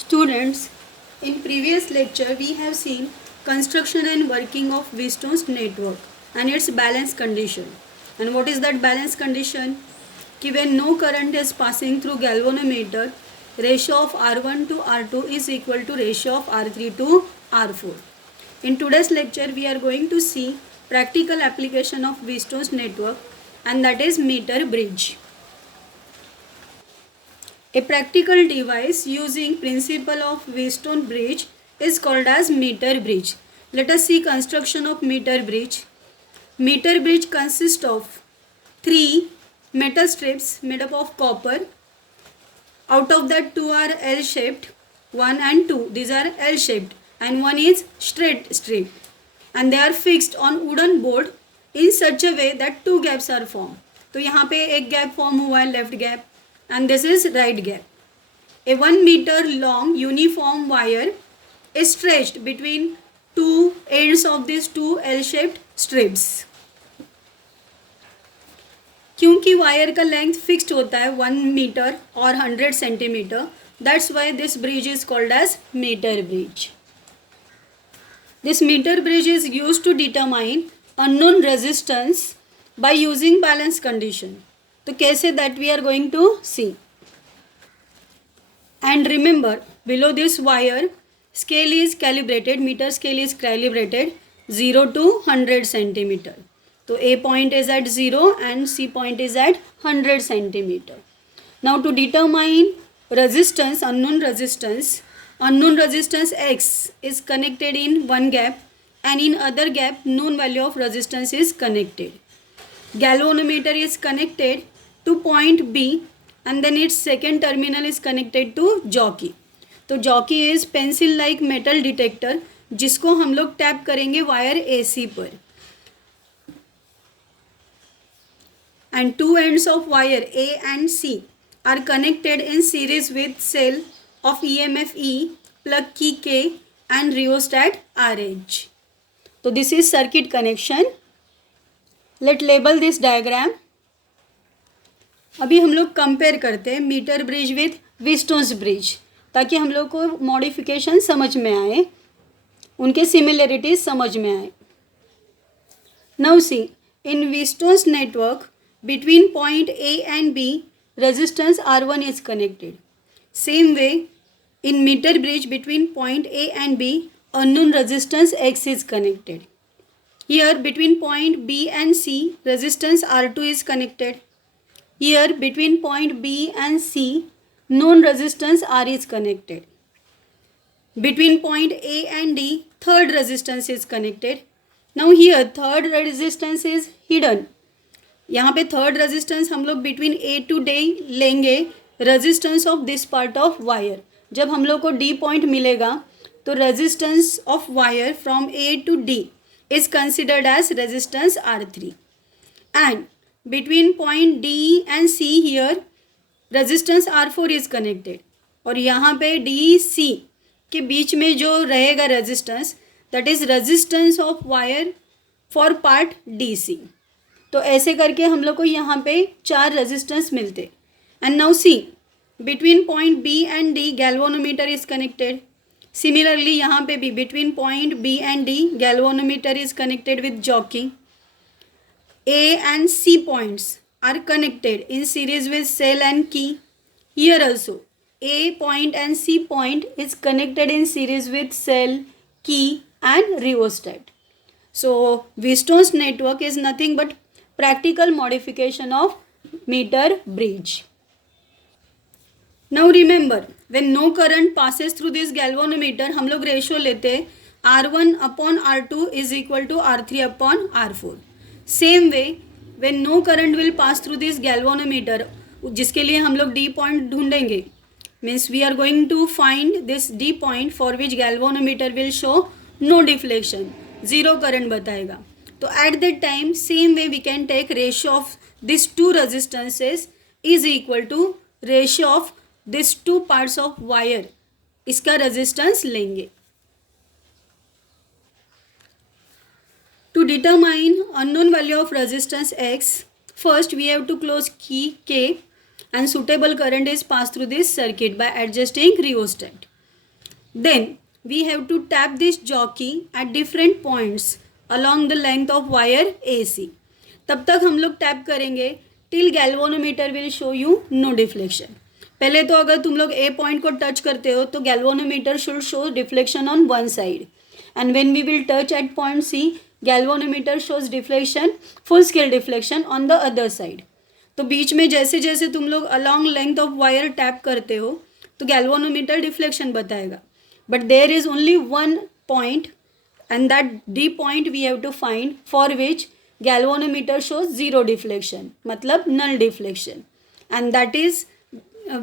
Students, in previous lecture we have seen construction and working of Wheatstone's network and its balance condition. And what is that balance condition? कि when no current is passing through galvanometer, ratio of R1 to R2 is equal to ratio of R3 to R4. In today's lecture we are going to see practical application of Wheatstone's network, and that is meter bridge. A practical device using principle of Wheatstone bridge is called as meter bridge. Let us see construction of meter bridge. Meter bridge consists of 3 metal strips made up of copper. Out of that 2 are L-shaped, 1 and 2. These are L-shaped and 1 is straight strip. And they are fixed on wooden board in such a way that 2 gaps are formed. तो यहाँ पे एक gap form हुआ है left gap, and this is right gap. A 1 meter long uniform wire is stretched between two ends of these two L-shaped strips. क्योंकि wire का length fixed होता है 1 मीटर और 100 centimetre, that's why this bridge is called as meter bridge. This meter bridge is used to determine unknown resistance by using balance condition. तो कैसे, that we are going to see. And remember, below this wire scale is calibrated, meter scale is calibrated 0 to 100 centimeter. So A point is at 0 and C point is at 100 centimeter. Now to determine resistance, unknown resistance X is connected in one gap, and in other gap known value of resistance is connected. Galvanometer is connected to point B, and then its second terminal is connected to jockey. तो jockey is pencil like metal detector जिसको हम लोग tap करेंगे wire AC पर. And two ends of wire A and C are connected in series with cell of EMF E, plug key K and rheostat RH. So this is circuit connection. Let label this diagram. अभी हम लोग compare करते हैं metre bridge with व्हीटस्टोन्स bridge, ताकि हम लोग को modification समझ में आए, उनके सिमिलरिटीज समझ में आए. Now see, in Wheatstone's network between point A and B resistance R1 is connected. Same way in meter bridge between point A and B unknown resistance X is connected. Here between point B and C resistance R2 is connected. Here between point B and C known resistance R is connected. Between point A and D third resistance is connected. Now here third resistance is hidden. यहाँ पे third resistance हम लोग between A to D लेंगे resistance of this part of wire. जब हम लोग को D point मिलेगा तो resistance of wire from A to D is considered as resistance R3. And between point D and C here resistance R4 is connected. और यहाँ पे D C के बीच में जो रहेगा resistance, that is resistance of wire for part D C. तो ऐसे करके हम लोग को यहाँ पे 4 रेजिस्टेंस मिलते. And now see, between point B and D galvanometer is connected. Similarly यहाँ पे भी between point B and D galvanometer is connected with jockey. A and C points are connected in series with cell and key. Here also A point and C point is connected in series with cell, key and rheostat. So Wheatstone's network is nothing but practical modification of meter bridge. Now remember, when no current passes through this galvanometer, हम लोग ratio लेते हैं R1 upon R2 is equal to R3 upon R4. Same way, when no current will pass through this galvanometer, जिसके लिए हम लोग D point ढूंढेंगे, means we are going to find this D point for which galvanometer will show no deflection, zero current बताएगा. तो at that time same way we can take ratio of these two resistances is equal to ratio of these two parts of wire. इसका resistance लेंगे. To determine unknown value of resistance X, first we have to close key K and suitable current is passed through this circuit by adjusting rheostat. Then we have to tap this jockey at different points along the length of wire AC. तब तक हम लोग tap करेंगे till galvanometer will show you know deflection. पहले तो अगर तुम लोग ए पॉइंट को टच करते हो तो galvanometer should show deflection on one side, and when we will touch at point C galvanometer shows deflection, full scale deflection on the other side. तो बीच में जैसे जैसे तुम लोग along length of wire tap करते हो तो गैल्वेनोमीटर डिफ्लेक्शन बताएगा. But there is only one point and that D point we have to find for which galvanometer shows zero deflection, matlab null deflection, and that is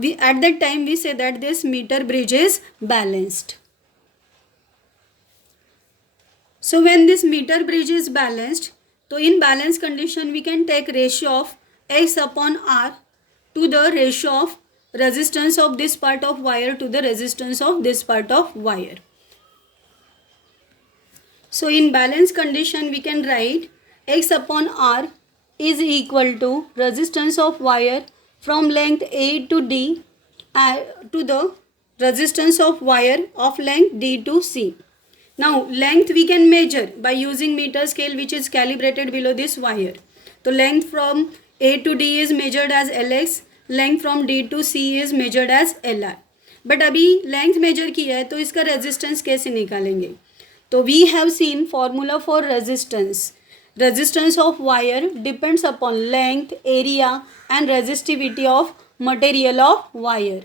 we at that time we say that this meter bridge is balanced. So when this meter bridge is balanced, so in balance condition we can take ratio of x upon r to the ratio of resistance of this part of wire to the resistance of this part of wire. So in balance condition we can write x upon r is equal to resistance of wire from length A to D to the resistance of wire of length D to C. Now length we can measure by using meter scale which is calibrated below this wire. So length from A to D is measured as Lx, length from D to C is measured as Lr. But अभी length measure किया है तो इसका resistance कैसे निकालेंगे? तो we have seen formula for resistance. Resistance of wire depends upon length, area and resistivity of material of wire.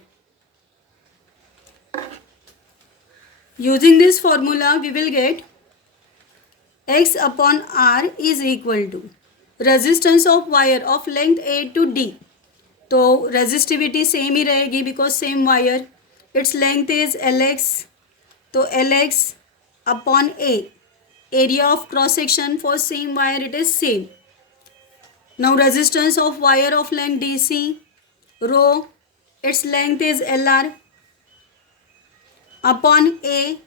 Using this formula we will get x upon r is equal to resistance of wire of length A to D. तो resistivity same ही रहेगी because same wire. Its length is Lx. तो Lx upon A, area of cross section for same wire it is same. Now resistance of wire of length DC, rho, its length is Lr upon A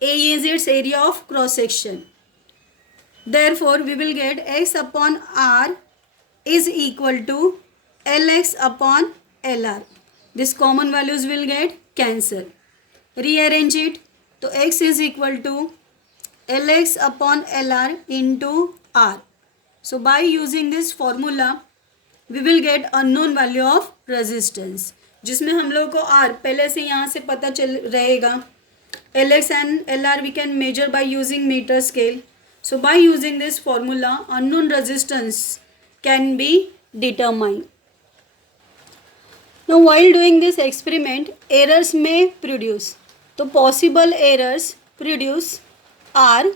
is its area of cross section. Therefore we will get x upon r is equal to Lx upon Lr. This common values will get cancel. Rearrange it. तो x is equal to Lx upon Lr into r. So by using this formula we will get unknown value of resistance, जिसमें हम लोग को r पहले से यहाँ से पता चल रहेगा. Lx and Lr we can measure by using meter scale. So by using this formula unknown resistance can be determined. Now while doing this experiment errors may produce. तो possible errors produce are: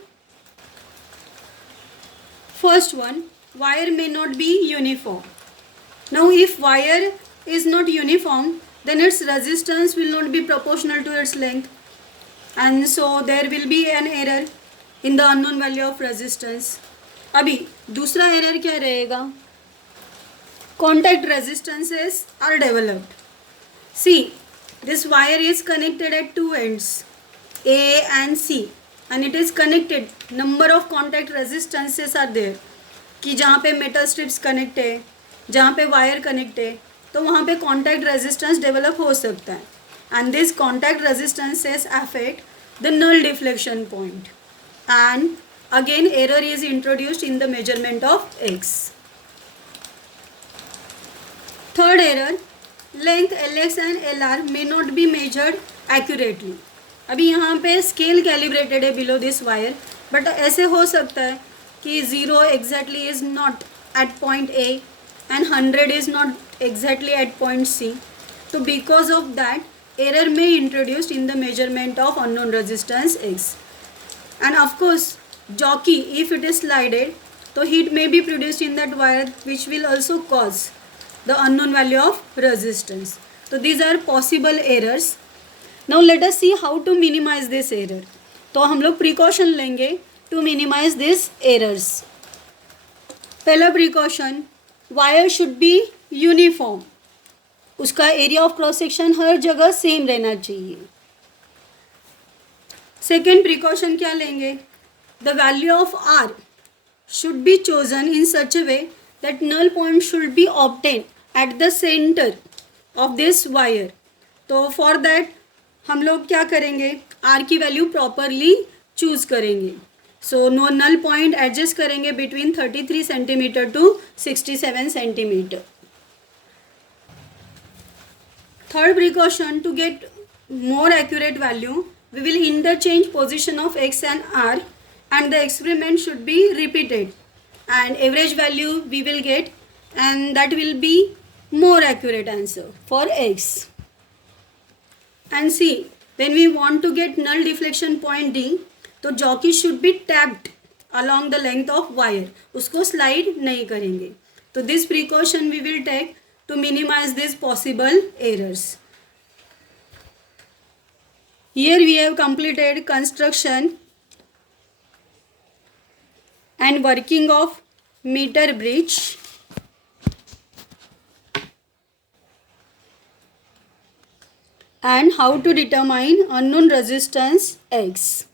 first one, wire may not be uniform. Now if wire is not uniform then its resistance will not be proportional to its length, and so there will be an error in the unknown value of resistance. अभी दूसरा error क्या रहेगा? Contact resistances are developed. See, this wire is connected at two ends A and C and it is connected. Number of contact resistances are there कि जहाँ पे metal strips connect है, जहाँ पे wire connect है, तो वहाँ पे contact resistance develop हो सकता है, and this contact resistances affect the null deflection point, and again error is introduced in the measurement of x. Third error, length Lx and Lr may not be measured accurately. अभी यहाँ पे scale calibrated है below this wire, but ऐसे हो सकता है कि 0 exactly is not at point A and 100 is not exactly at point C. तो बिकॉज ऑफ दैट एरर में introduced in the measurement of unknown resistance X. And of course jockey, if it is slided, so heat may be produced in that wire which will also cause the unknown value of resistance. So these are possible errors. Now let us see how to minimize this error. तो हम लोग precaution लेंगे to minimize these errors. पहला precaution, wire should be uniform. उसका area of cross section हर जगह same रहना चाहिए. Second precaution क्या लेंगे? The value of R should be chosen in such a way that null point should be obtained at the center of this wire. So for that हम लोग क्या करेंगे, are की वैल्यू प्रॉपरली चूज करेंगे. So no null point adjust करेंगे between 33 centimetre to 67 centimetre. Third precaution, to get more accurate value, we will interchange position of x and r, and the experiment should be repeated, and average value we will get, and that will be more accurate answer for x. And see, when we want to get null deflection point D, तो jockey should be tapped along the length of wire. उसको slide नहीं करेंगे. तो this precaution we will take to minimize these possible errors. Here we have completed construction and working of meter bridge. And how to determine unknown resistance X.